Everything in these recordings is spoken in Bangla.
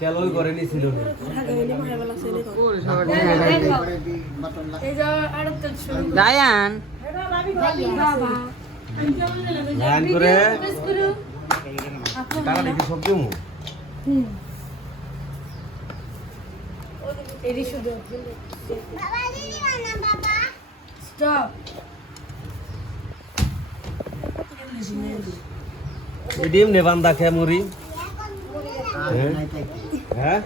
তেলই করে নিছিল রায়ান গান করে কারা দেখি সব দেবো ডিম নে বান্দা খেয়ে মুড়ি হ্যাঁ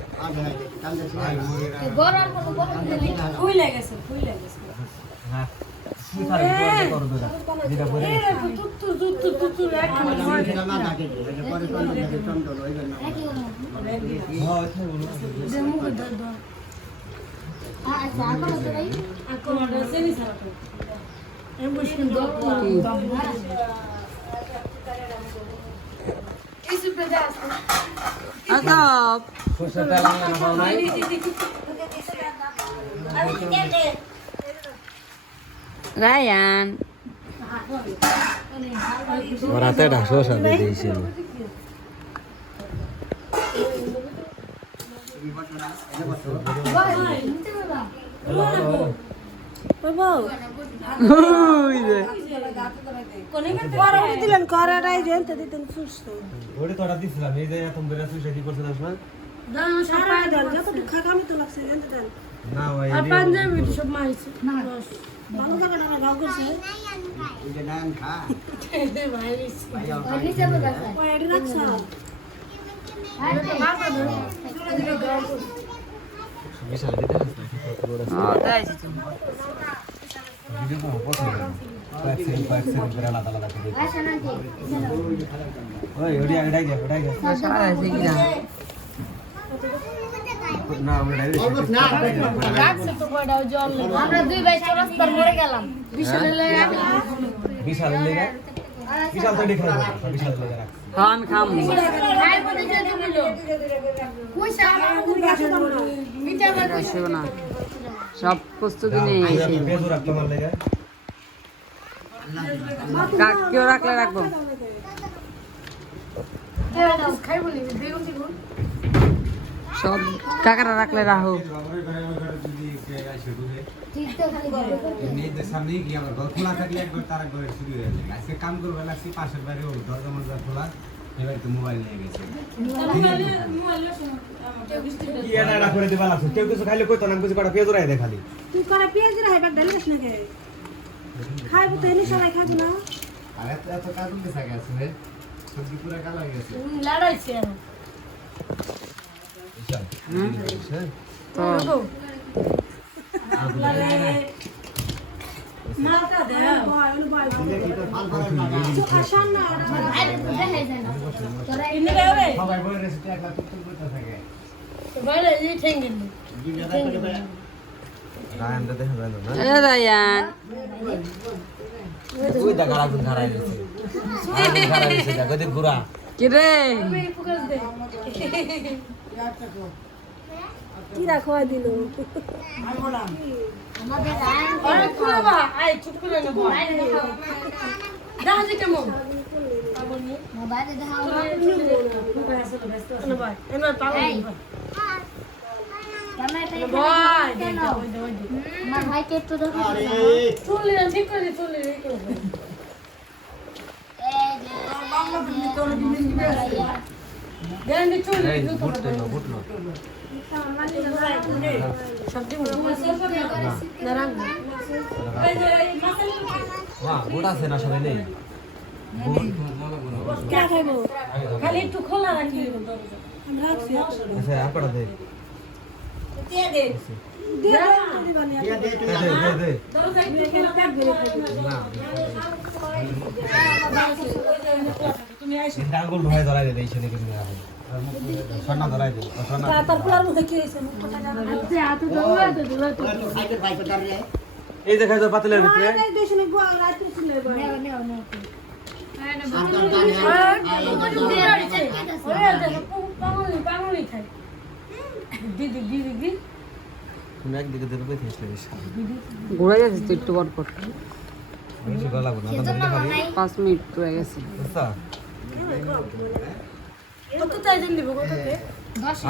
Agap. Ryan. Orate dah susah di sini. দিলেন করাটাই জানতে দিতেন সুস্থ ওরে তোরা দিছিলাম এই যে এত বেলা সুইসা কি করছিস না দাম সারা দাম যত খাকামি তো লাগছে জানতে দেন না ভাই আর পাঞ্জাবি সব মাইছে না ভালো থাকে না গাও করছে এই যে নাম খা ভাই রিস ভাই নিচে বসা ওই এডি রাখছা বিশাল দিতে আসলে তাই আছে তুমি। ভিডিও তো পছন্দ কয়েকদিন করে আলাদা আলাদা করে ওই ওড়িয়া এটাই গেছে সারা আছে কি না? না আমরা রাখছে তো বড়াও জল আমরা দুই ভাই চরাস্তার মরে গেলাম বিশাল লেগে বিশাল তো দেখাই বিশাল লেগে রাখ খান খাম। খাই বলে যে দিল পয়সা আমার মিটা আসব না। সব প্রস্তুতি নিয়ে এসে বেজুর রাখতে মার লেগে কেউ রাখলে রাখবো। খাই বলি বেগুন দিব সব কাকারা রাখলে রাখো। ঠিক তো খালি বলো এমনিতে সামনে কি আমার ঘর খোলা থাকলে একবার তারা ঘরে শুরু হয়ে যায় আজকে কাম করবে লাগছে পাশের বাড়ি ও দরজা মরজা খোলা এবার তো মোবাইল নিয়ে গেছে কি এটা করে দিবা লাগছে কেউ কিছু খাইলে কইতো না কিছু কটা পেজ রাই দে খালি তুই করে পেঁয়াজ রাই বাগ ডালিস না কে খাইবো তো এনে সবাই খাইবো না আর এত কাজ করতে থাকে আছে রে সবজি পুরো কালো হয়ে গেছে লড়াইছে তো মালটা দে বল বল আসান না আরে দেখাই যায় না তোরা ইনে রে সবাই বলে রেসিপি একলা তুল করতে থাকে বলে এই ঠেঙ্গিন রায়ন দে দেখে না এ রায়ান ওই দা গারা গুন খারাই দিছে খারাই দিছে দা গদি গুরা কি রে? ফোকাস দে কি রাখো দিল আমাদের আরে খুলে বা আই চুপ করে নেব দেখা যে কেমন মোবাইলে দেখাও না ভাই এমন পাগল ভাই আমার ভাই কে তো দেখো চলে ঠিক করে চলে রে বাংলা দিলি তো দিন দেন চলে এই বুটতে না বুটলো সবজি নারাং হ্যাঁ বুট আছে না সবাই নেই কে খাইবো খালি একটু খোলা রাখি আমরা রাখছি আচ্ছা আপড়া দে কে দে দে দে দে দে তুমি আইছো ডাঙ্গুল ধরে ধরাই দে এইখানে কিছু না সন্না ধরাই দে সন্না তার পুরার মধ্যে কি হইছে আচ্ছা আতো দৌড়া তো দৌড়া তো সাইকেল বাইক ধরে রে এই দেখাই তো পাতিলের ভিতরে এই দেশনে গোয়া রাতে ছিল নেও নেও নেও পাগলি খাই দিদি দিদি দিদি তুমি একদিকে দেবে কই থেসলে বেশি ঘুরে গেছে তো একটু বড় পর বেশি গলা লাগবে না তো খাবি 5 মিনিট ঘুরে গেছে আচ্ছা কত চাইছেন দিব কততে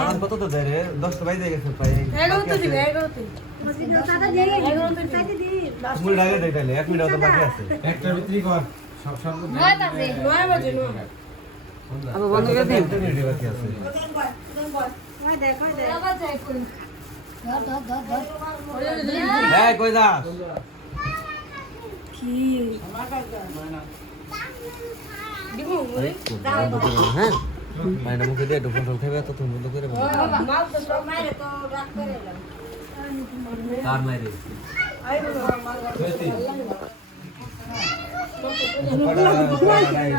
আমার কত তো দেয় রে 10 তো বাইরে গেছে প্রায় 11তে দিবে 11তে মুই ডাকে দেই তাহলে 1 মিনিট তো বাকি আছে একটার ভিতরে কর সব 9 বাজে 9 আবার বন্ধ করে দিন 1 মিনিট বাকি আছে এই কই যাস দিব ওই হ্যাঁ মাইনা মুখে দিয়ে ডুবল ডুবল খাবে তো তুমি বন্ধ করে বল মাল তো সব মাইরে তো রাখ করে দাও কার মাইরে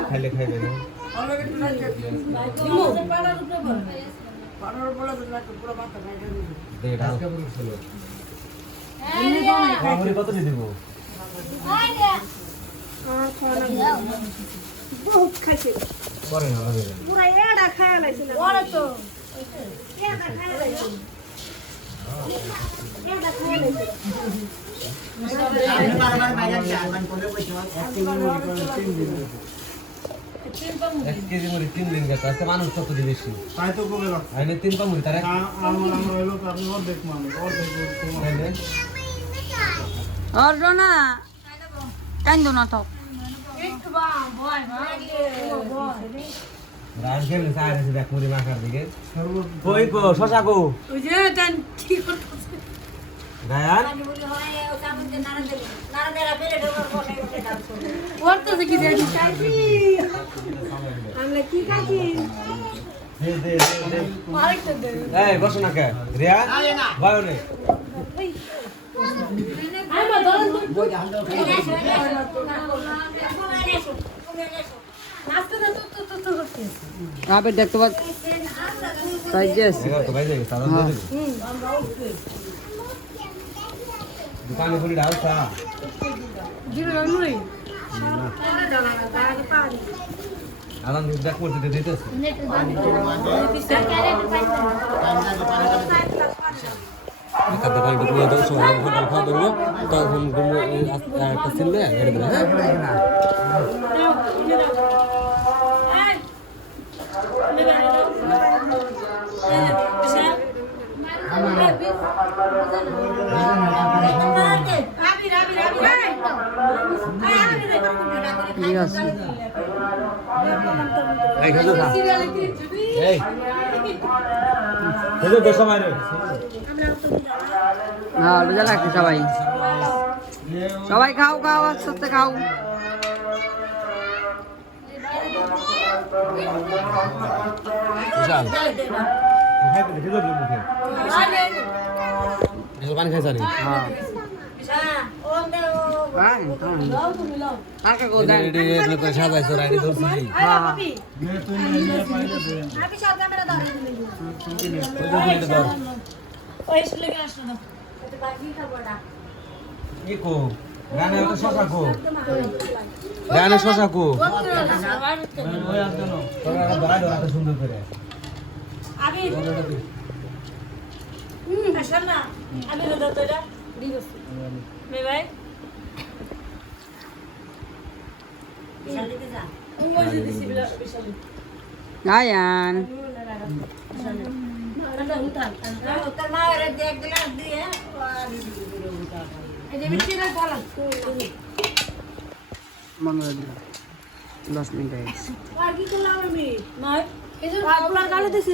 খাইলে খাইবে না দিব পাড়ার উপরে বল পাড়ার বলা তো না পুরো মাথা খাইতে দিব দেড় আজকে বড় ছিল আমরি কত দিয়ে দিব বহুত খাইছে পরে না হবে পুরা এডা খায়া লাইছিল ওরে তো এডা খায়া লাইছিল এডা খায়া লাইছিল এক কেজি মুড়ি 3 দিন গেছে আজকে মানুষ কত দিয়ে বেশি তাই তো কবে রাখ আইনে 3 পা মুড়ি তারা আমরা হইলো তো আপনি অর্ধেক মানুষ অর্ধেক খাইলে আর রোনা কান্দো না তো একটু বা ভয় ভয় রান কেমনে সাইরে দেখ মুড়ি মাখার দিকে কই কো শশা কো ওই যে টান কি করতেছে গায়ান করতেছে কি জানি খাইছি আমরা কি খাইছি দে দে দে আরেকটা দে এই বসো না কে রিয়া বায়ো রে আইমা ধরেন তো নাস্তা তো করতে আবার দেখতে পাচ্ছ তাই গেস এগারো তো বাইরে গেছে আদান দিয়ে দিবি দোকানে পুরি ডাল চা জিরো রানুই আদান দেখ করতে দিতেছে একটা দোকানে ঢুকলে দাও সবাই হোটেল খাওয়া দেবো তখন একটা সিললে গাড়ি দেবে হ্যাঁ ঠিক আছে এই খেজুর খা এই খেজুর দে সময় রে হ্যাঁ রোজা রাখছে সবাই সবাই খাও খাও একসাথে খাও বিশাল খেজুর দে মুখে খেজুর পানি খাইছ রে হ্যাঁ আর কা গো দেন রেডি রেডি করে সাজাইছো রাইডি ধরছি হ্যাঁ হ্যাঁ কি কো গানে তো শশা কো গানে শশা কো তোরা ধরা ধরা তো সুন্দর করে আমি আসল না আমি তো তোরা দিবস মে ভাই বিশাল দিতে যা উঙ্গল দিছি বিশাল আয়ান তোর মা ওরে দেখ গ্লাস দিয়ে এই যে মিষ্টিটা ঢালা মনে করে দিলাম 10 মিনিট হয়ে গেছে আর কি করলাম আমি নয় এই যে আপনার গালে দিছি